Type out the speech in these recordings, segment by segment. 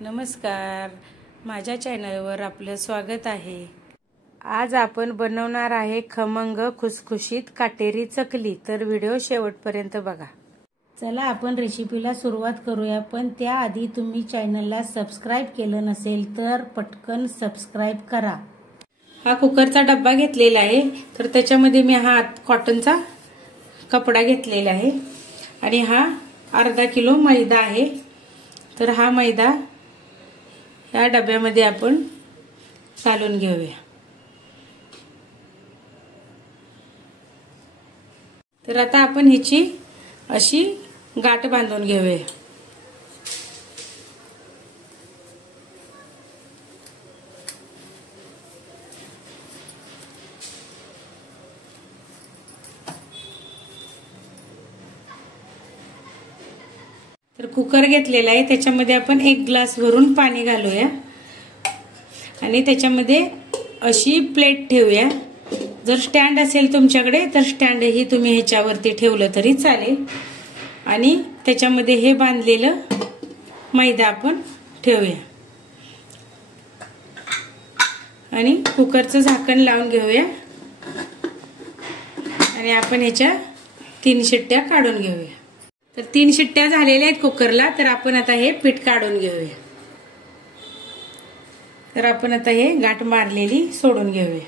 नमस्कार, माझ्या चॅनलवर आपलं स्वागत आहे। आज आपण बनवणार आहे खमंग खुसखुशीत काटेरी चकली। तर व्हिडिओ शेवटपर्यंत बघा। चला आपण रेसिपीला सुरुवात करूया, पण त्याआधी तुम्ही चॅनलला सबस्क्राइब केलं नसेल तर पटकन सबस्क्राइब करा। हा कुकरचा डब्बा घेतलेला आहे, तर त्याच्यामध्ये मी हा कॉटनचा कपडा घेतलेला आहे आणि हा अर्धा किलो मैदा आहे। तर हा मैदा या डब्यामध्ये आपण घालून घेऊया। तर आता आपण ह्याची अशी गाठ बांधून घेऊया। तर कुकर घेतलेला आहे, त्याच्यामध्ये आपण 1 ग्लास भरून पाणी घालूया आणि त्याच्यामध्ये अशी प्लेट ठेवूया। जर स्टँड असेल तुमच्याकडे तर स्टँड ही तुम्ही ह्याच्यावरती ठेवलं तरी चालेल आणि त्याच्यामध्ये हे बांधलेलं मैदा आपण ठेवूया आणि कुकरचं झाकण लावून घेऊया आणि आपण ह्याच्या 3 शिट्ट्या काढून घेऊया। तर 3 शिट्ट्या झालेल्या आहेत कुकरला। तर आपण आता हे पीठ काढून घेऊया। तर आपण आता हे गाठ मारलेली सोडून घेऊया।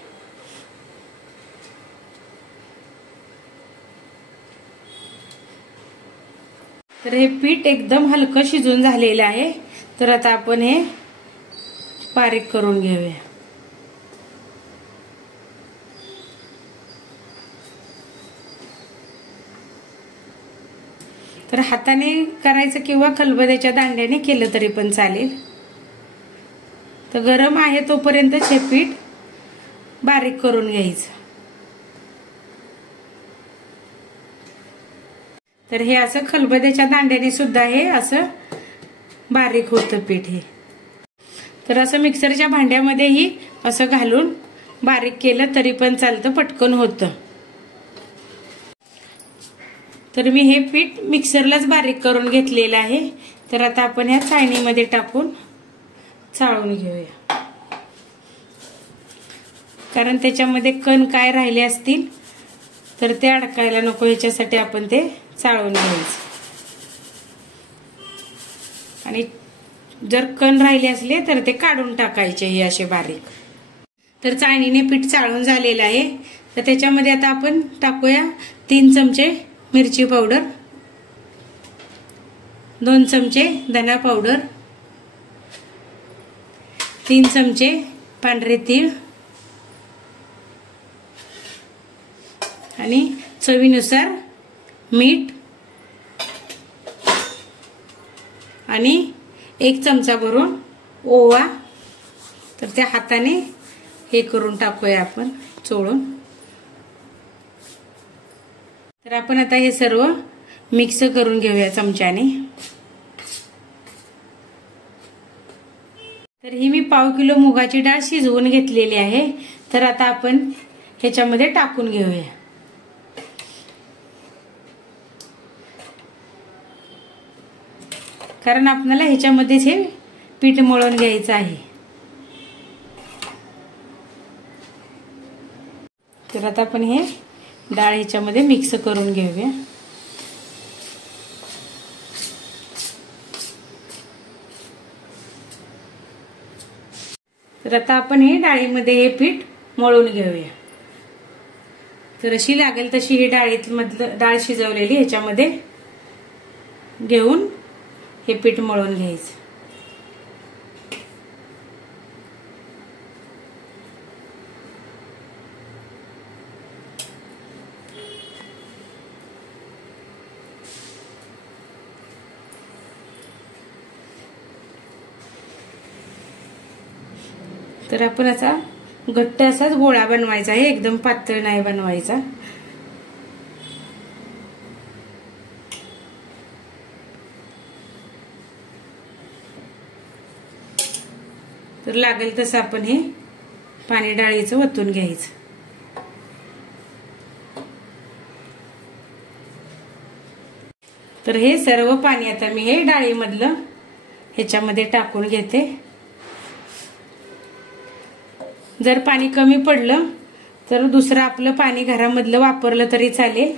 तर हे पीठ एकदम हलकं शिजून झालेलं आहे। तर आता आपण हे बारीक करून घेऊया। तर हाताने करायचं किंवा खलबत्याच्या दांड्याने केलं तरी पण चालेल। तर गरम आहे तोपर्यंत हे पीठ बारीक करून घ्यायचं। तर हे असं खलबत्याच्या दांड्याने सुद्धा हे असं बारीक होतं पीठ हे। तर असं मिक्सरच्या भांड्यामध्येही असं घालून बारीक केलं तरी पण चालतं, पटकन होतं। तर मी हे पीठ मिक्सरलाच बारीक करून घेतलेलं आहे। तर आता आपण ह्या चाळणीमध्ये टाकून चाळून घेऊया, कारण त्याच्यामध्ये कण काय राहिले असतील तर ते अडकायला नको, ह्याच्यासाठी आपण ते चाळून घ्यायचं। आणि जर कण राहिले असले तर ते काढून टाकायचे हे असे बारीक। तर चाळणीने पीठ चाळून झालेलं आहे। तर त्याच्यामध्ये आता आपण टाकूया 3 चमचे मिरची पावडर, 2 चमचे धना पावडर, 3 चमचे पांढरे तीळ आणि चवीनुसार मीठ आणि 1 चमचा भरून ओवा। तर त्या हाताने हे करून टाकूया आपण चोळून। तर आपण आता हे सर्व मिक्स करून घेऊया चमच्याने। तर ही मी पाव किलो मुगाची डाळ शिजवून घेतलेली आहे। तर आता आपण ह्याच्यामध्ये टाकून घेऊया। कारण आपल्याला ह्याच्यामध्येच हे पीठ मळून घ्यायचं आहे। तर आता आपण हे डाळ ह्याच्यामध्ये मिक्स करून घेऊया। तर आता आपण हे डाळीमध्ये हे पीठ मळून घेऊया। तर अशी लागेल तशी ही डाळ शिजवलेली ह्याच्यामध्ये घेऊन हे पीठ मळून घ्यायचं। तर आपण असा घट्ट असाच गोळा बनवायचा आहे, एकदम पातळ नाही बनवायचा। तर लागेल तसं आपण हे पाणी डाळीचं ओतून घ्यायचं। तर हे सर्व पाणी आता मी हे डाळीमधलं ह्याच्यामध्ये टाकून घेते. जर पाणी कमी पडलं तर दुसरं आपलं पाणी घरामधलं वापरलं तरी चालेल.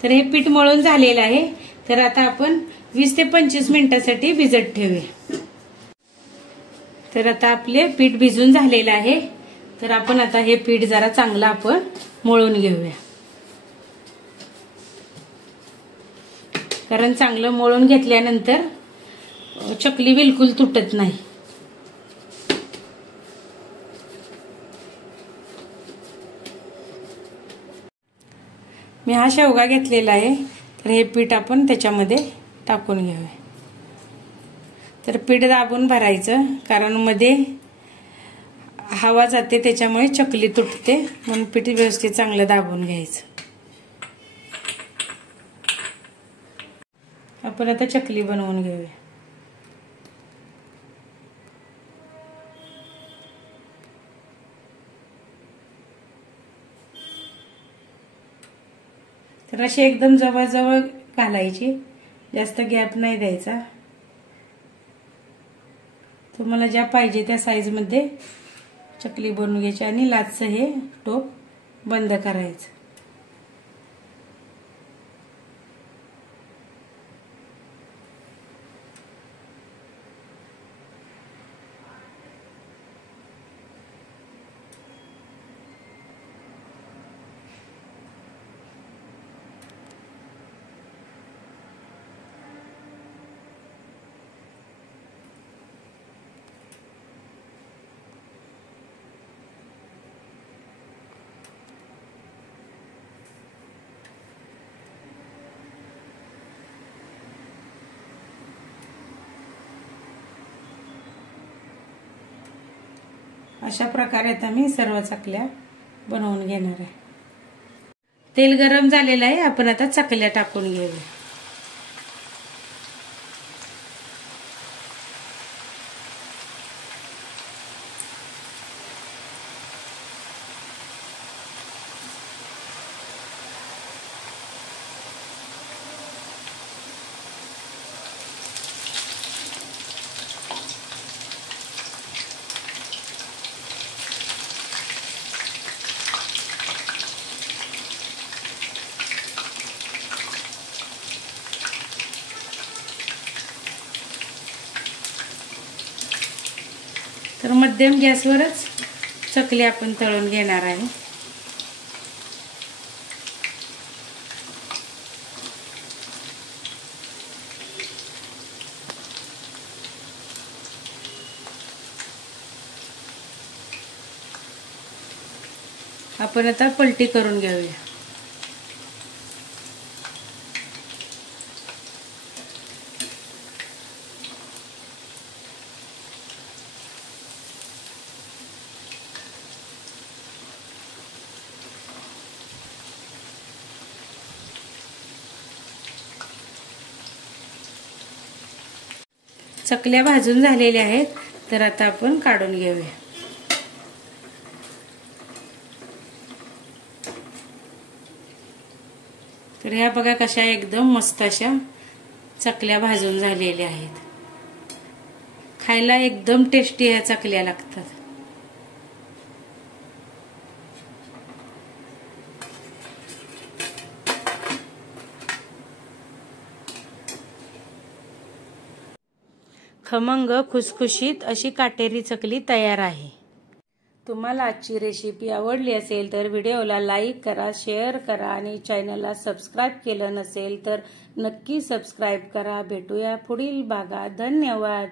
तर हे पीठ मळून झालेलं आहे. तर आता आपण 20 ते 25 मिनिटांसाठी भिजत ठेवूया. तर आता आपले पीठ भिजून झालेलं आहे. तर आपण आता हे पीठ जरा चांगलं आपण मळून घेऊया. कारण चांगलं मळून घेतल्यानंतर चकली बिलकुल तुटत नाही. मी हा शेवगा घेतलेला आहे. तर हे पीठ आपण त्याच्यामध्ये टाकून घेऊया. तर पीठ दाबून भरायचं, कारण मध्ये हवा जाते त्याच्यामुळे चकली तुटते. म्हणून पीठ व्यवस्थित चांगलं दाबून घ्यायचं. आपण आता चकली बनवून घेऊया. तर अशी एकदम जवळजवळ घालायची, जास्त गॅप नाही द्यायचा. तुम्हाला ज्या पाहिजे त्या साईज मध्ये चकली बनवून घ्यायची आणि लाचचं हे टोप बंद करायचं. अशा प्रकारे आता मी सर्व चकल्या बनवून घेणार आहे. तेल गरम झालेलं आहे. आपण आता चकल्या टाकून घेऊया. तर मध्यम गॅसवरच चकली आपण तळून घेणार आहे. आपण आता पलटी करून घेऊया. चकल्या भाजून झालेल्या आहेत. तर आता आपण काढून घेऊया. तर ह्या बघा कशा एकदम मस्त अशा चकल्या भाजून झालेल्या आहेत. खायला एकदम टेस्टी ह्या चकल्या लागतात. खमंग खुसखुशीत अशी काटेरी चकली तयार आहे. तुम्हाला आजची रेसिपी आवडली असेल तर व्हिडिओला लाईक करा, शेअर करा आणि चॅनलला सबस्क्राईब केलं नसेल तर नक्की सबस्क्राईब करा. भेटूया पुढील भागात. धन्यवाद.